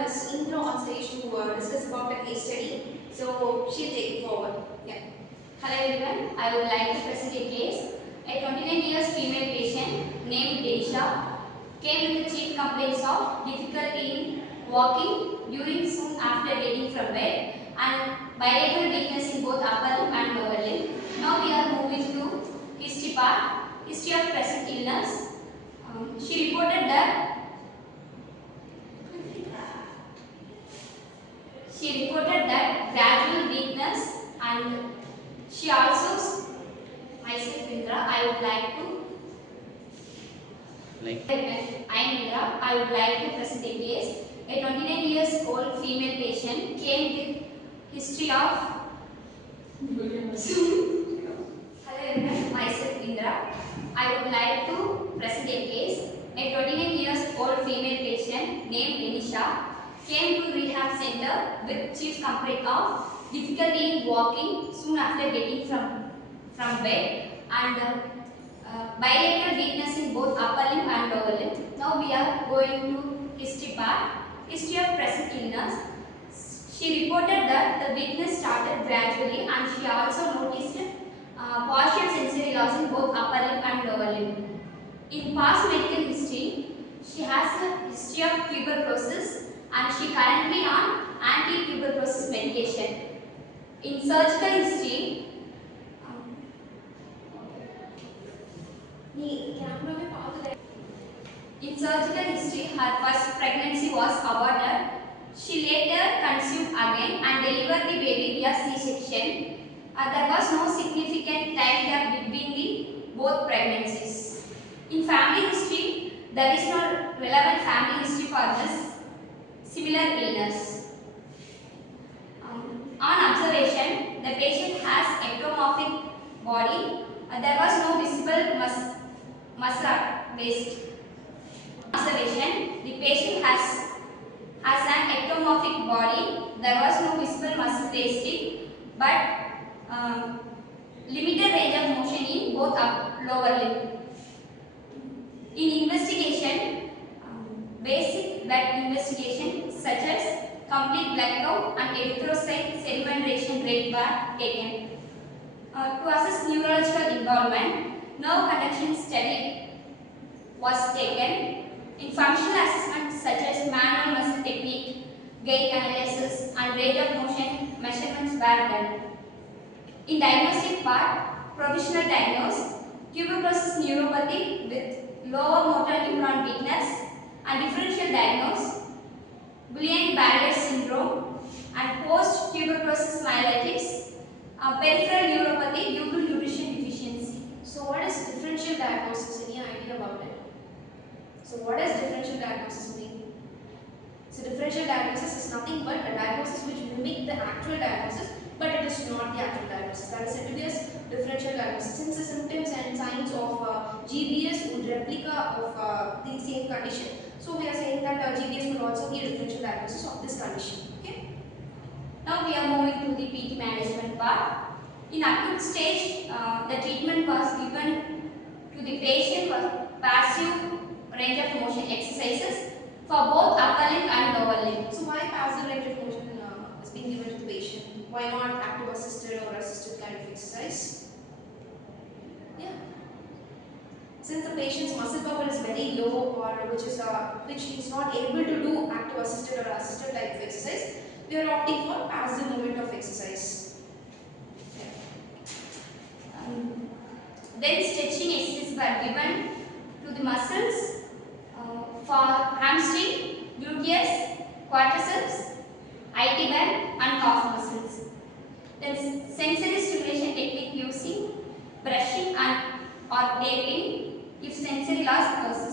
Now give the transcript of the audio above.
Ms. Indra on stage to discuss about a case study. So she'll take it forward. Yeah. Hello everyone, I would like to present a case. A 29 years female patient named Denisha came with the chief complaints of difficulty in walking during soon after getting from bed and bilateral weakness in both upper limb and lower limb. Now we are moving to history part, history of present illness. She reported that gradual weakness, and she also, myself Indra, I would like to I am Indra. I would like to present a case. A 29 years old female patient came with history of Hello everyone, myself Indra. I would like to present a case. A 29 years old female patient named Denisha came to rehab center with chief complaint of difficulty in walking soon after getting from bed and bilateral weakness in both upper limb and lower limb. Now we are going to history part, history of present illness. She reported that the weakness started gradually and she also noticed partial sensory loss in both upper limb and lower limb. In past medical history, she has a history of tuberculosis and she currently on anti-tuberculosis medication. In surgical history, her first pregnancy was aborted. She later conceived again and delivered the baby via C-section. There was no significant time gap between the both pregnancies. In family history, there is no relevant family history for this similar illness. On observation, the patient has ectomorphic body. There was no visible muscle waist. Observation, the patient has an ectomorphic body. There was no visible muscle wasting, but limited range of motion in both lower limb. In investigation, basic blood investigation such as complete blood count and erythrocyte sedimentation rate were taken. To assess neurological involvement, nerve conduction study was taken. In functional assessment such as manual muscle technique, gait analysis and range of motion measurements were done. In diagnostic part, provisional diagnosed tuberculosis neuropathy with lower motor neuron weakness and differential diagnosed Guillain-Barré syndrome and post-tuberculosis myelitis, peripheral neuropathy due to nutrition deficiency. So what is differential diagnosis? Any idea about it? So what does differential diagnosis mean? So differential diagnosis is nothing but a diagnosis which mimics the actual diagnosis, but it is not the actual diagnosis. That is said to be as differential diagnosis. Since the symptoms and signs of GBS would replica of the same condition, so we are saying that GBS could also be a differential diagnosis of this condition. Okay. Now we are moving to the PT management part. In acute stage, the treatment was given to the patient was passive range of motion exercises for both upper limb and lower limb. So why passive range of motion is being given to the patient? Why not active assisted or assisted kind of exercise? Yeah. Since the patient's muscle power is very low or which he is not able to do active assisted or assisted type of exercise, we are opting for passive movement of exercise. Yeah. Then stretching exercises were given to the muscles for hamstring, gluteus, quadriceps, IT band and calf muscles. Then sensory stimulation technique using brushing and or taping if sensory loss persists.